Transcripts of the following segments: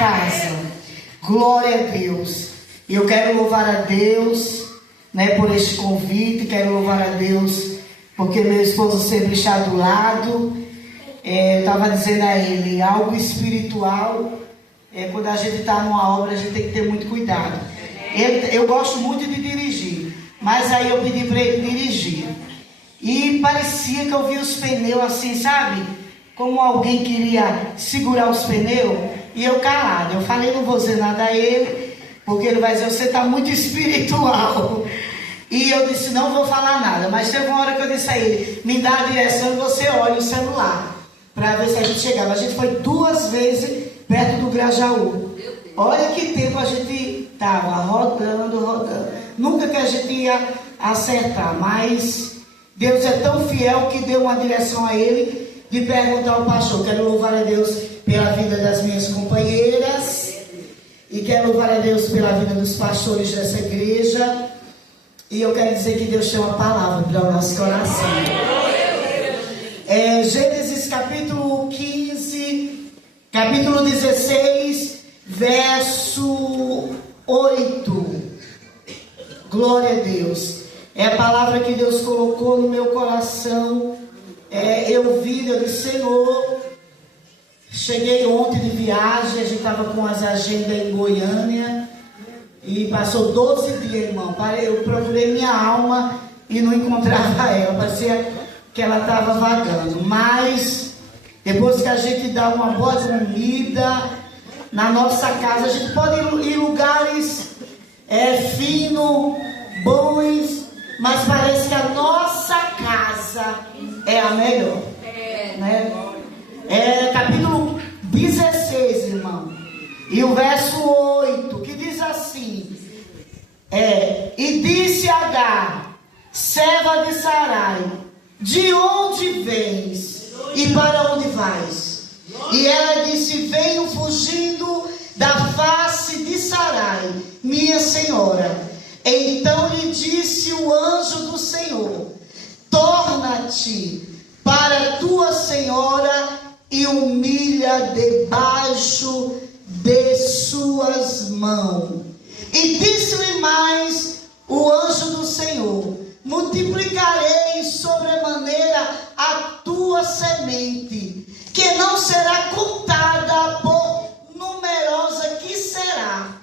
casa. Glória a Deus. Eu quero louvar a Deus, né, por este convite. Quero louvar a Deus porque meu esposo sempre está do lado. Eu estava dizendo a ele, algo espiritual, quando a gente está numa obra, a gente tem que ter muito cuidado. Eu gosto muito de dirigir, mas aí eu pedi para ele dirigir. E parecia que eu via os pneus assim, sabe? Como alguém queria segurar os pneus. E eu calado. Eu falei, não vou dizer nada a ele, porque ele vai dizer, você está muito espiritual. E eu disse, não vou falar nada. Mas teve uma hora que eu disse a ele, me dá a direção e você olha o celular, para ver se a gente chegava. A gente foi 2 vezes perto do Grajaú. Olha que tempo a gente estava rodando. Nunca que a gente ia acertar, mas Deus é tão fiel que deu uma direção a ele de perguntar ao pastor. Quero louvar a Deus pela vida das minhas companheiras e quero louvar a Deus pela vida dos pastores dessa igreja. E eu quero dizer que Deus tem uma palavra para o nosso coração. Gênesis capítulo 15, capítulo 16, verso 8. Glória a Deus. É a palavra que Deus colocou no meu coração. Eu disse, Senhor, cheguei ontem de viagem, a gente estava com as agendas em Goiânia e passou 12 dias, irmão. Eu procurei minha alma e não encontrava ela, parecia que ela estava vagando. Mas depois que a gente dá uma boa comida na nossa casa, a gente pode ir em lugares finos, bons, mas parece que a nossa casa é a melhor. Né? Capítulo 16, irmão. E o verso 8, que diz assim: e disse Agar, serva de Sarai, de onde vens e para onde vais? E ela disse, venho fugindo da face de Sarai, minha senhora. Então lhe disse o anjo do Senhor, torna-te para tua senhora e humilha debaixo de suas mãos. E disse-lhe mais o anjo do Senhor, multiplicarei sobremaneira a tua semente, que não será contada por numerosa que será.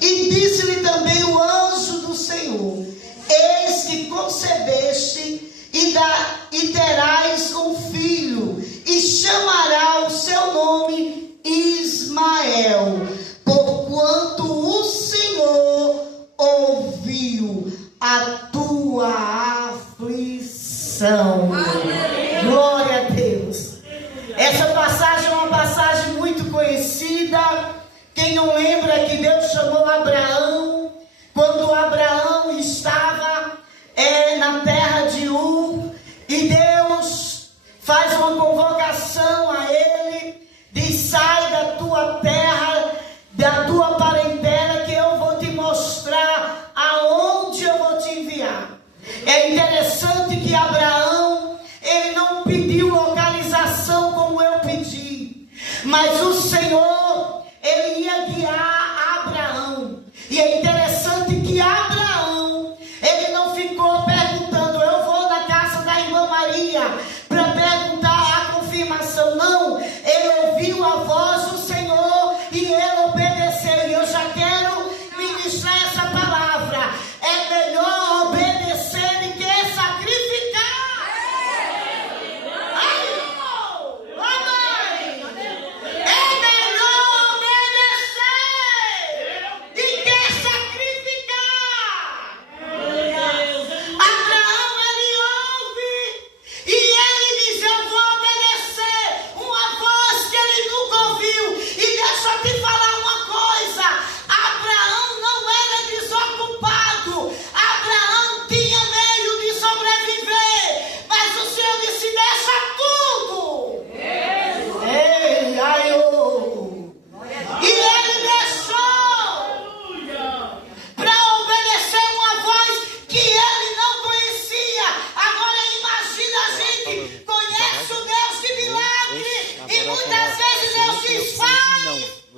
E disse-lhe também o anjo do Senhor, eis que concebeste e terás um filho, e chamará o seu nome Ismael, porquanto o Senhor ouviu a tua aflição. Glória a Deus. Essa passagem é uma passagem muito conhecida. Quem não lembra é que Deus chamou Abraão quando Abraão estava na terra de Ur, e Deus faz uma convocação a ele, diz, sai da tua terra, da tua parentela, que eu vou te mostrar aonde eu vou te enviar. É interessante que Abraão, ele não pediu localização como eu pedi, mas o Senhor, ele ia guiar Abraão. E é interessante que Abraão, ele não ficou perguntando, eu vou na casa da irmã Maria para perguntar a confirmação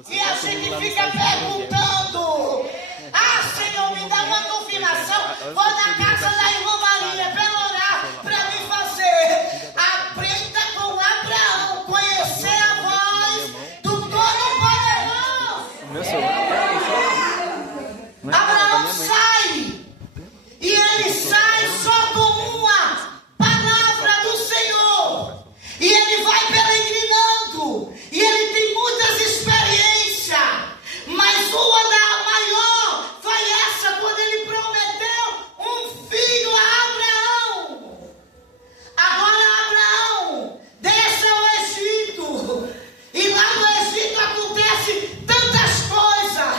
E a gente fica perguntando: ah, Senhor, me dá uma confirmação. Vou na casa da irmã Maria para orar, para me fazer. Aprenda com Abraão, conhecer a voz do Todo-Poderoso. Abraão sai, e ele sai só com uma palavra do Senhor, e ele vai peregrinando, e ele tem muitas experiências, mas uma da maior foi essa, quando ele prometeu um filho a Abraão. Agora Abraão desce ao Egito, e lá no Egito acontece tantas coisas,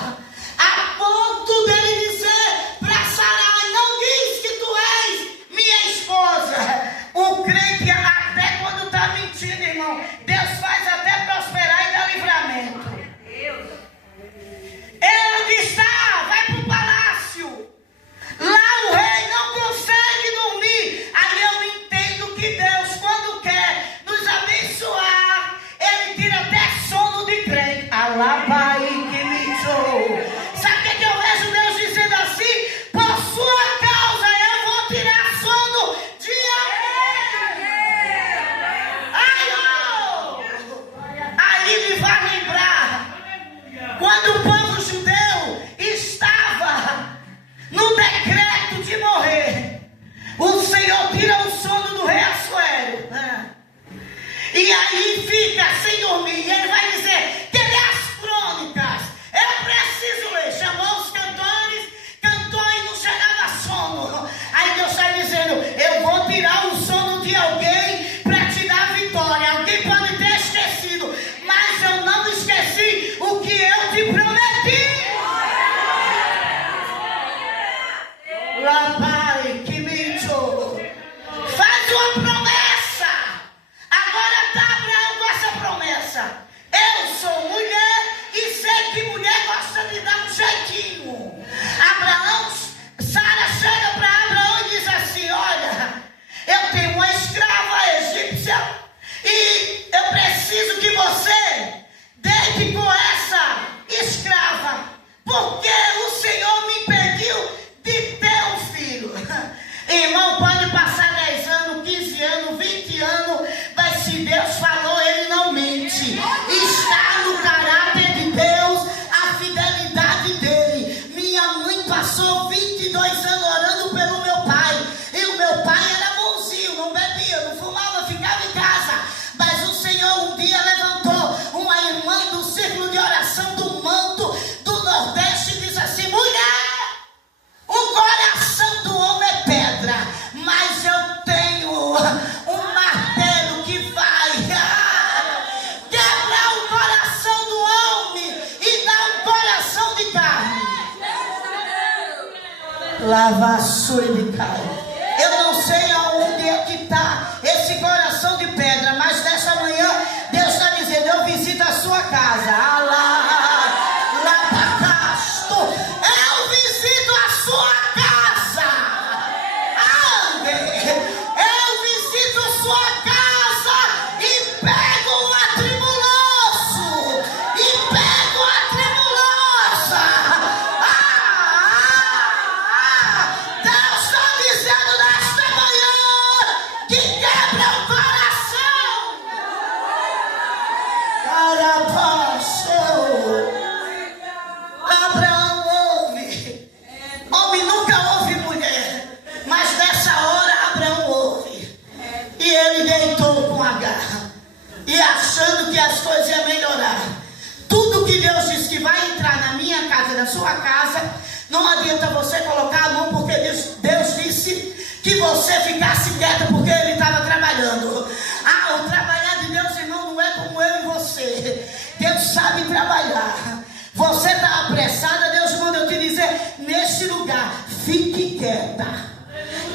a ponto dele dizer para Sarai: não diz que tu és minha esposa. O crente, até quando está mentindo, irmão, Deus faz até prosperar e dar livramento. Ele diz: tá, vai para o palácio. Lá o rei não consegue dormir. Aí eu entendo que Deus, quando quer nos abençoar, ele tira até sono de crente. Alabai que me sou. Sabe o que eu vejo Deus dizendo assim? Por sua causa eu vou tirar sono de alguém. Aí me vai lembrar quando o povo judeu estava no decreto de morrer. O Senhor tira o sono do rei Assuero, e aí fica sem dormir. E ele vai dizer: cadê as crônicas? Eu preciso ler. Chamou os cantores, cantou e não chegava sono. Aí Deus está dizendo: eu vou tirar o sono de alguém para te dar vitória. Alguém pode ter esquecido, mas eu não esqueci o que eu te prometi. Lá Pai que me deu. Faz uma promessa. Agora está Abraão com essa promessa: eu sou mulher e sei que mulher gosta de dar um jeitinho. Sara chega para Abraão e diz assim: olha, eu tenho uma escrava egípcia e eu preciso que você deite com essa escrava, porque o Senhor me impediu de ter um filho. Irmão, pode passar 10 anos, 15 anos, 20 anos, mas se Deus falou, ele não mente. Está no caráter de Deus a fidelidade dele. Minha mãe passou 22 anos orando pelo meu pai, e o meu pai era bonzinho, não bebia, não fumava, ficava em casa. Mas o Senhor um dia levantou uma irmã do círculo de oração do Manto do Nordeste e disse assim: mulher, o coração do homem é pedra, mas eu tenho um martelo que vai quebrar o coração do homem e dar um coração de carne. Lava a sua de carne. Eu não sei aonde é que está esse coração de pedra, mas nessa manhã Deus está dizendo: eu visito a sua casa. Eu visito a sua casa. Eu visito a sua casa e pego o atribuloso. E pego a atribulosa. Deus está dizendo nesta manhã que quebra o coração. Abraão ouve. Homem nunca ouve mulher, mas nessa hora Abraão ouve. E ele deitou com Agar, e achando que as coisas iam melhorar. Tudo que Deus diz que vai entrar na minha casa, na sua casa, não adianta você colocar a mão, porque Deus disse que você ficasse quieta, porque ele estava trabalhando. O trabalhar de Deus, irmão, não é como eu e você. Deus sabe trabalhar. Você está apressada, Deus manda eu te dizer: neste lugar, fique quieta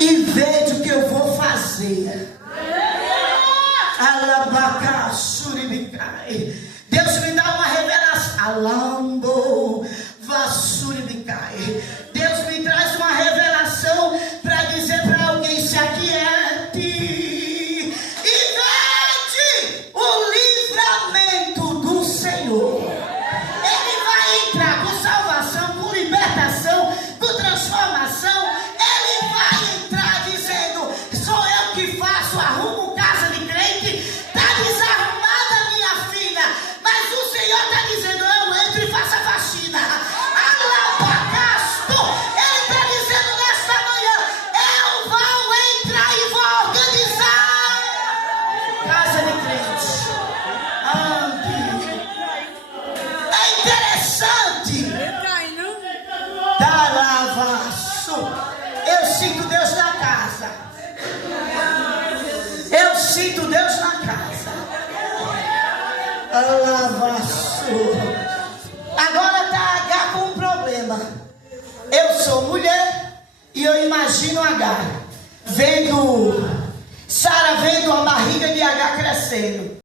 e veja o que eu vou fazer. Deus me dá uma revelação. Alambo Vassuribicai. Deus me traz uma revelação para dizer para alguém: se aquiete e vede o livramento do Senhor. Agora tá H com um problema. Eu sou mulher e eu imagino H vendo Sara vendo a barriga de H crescendo.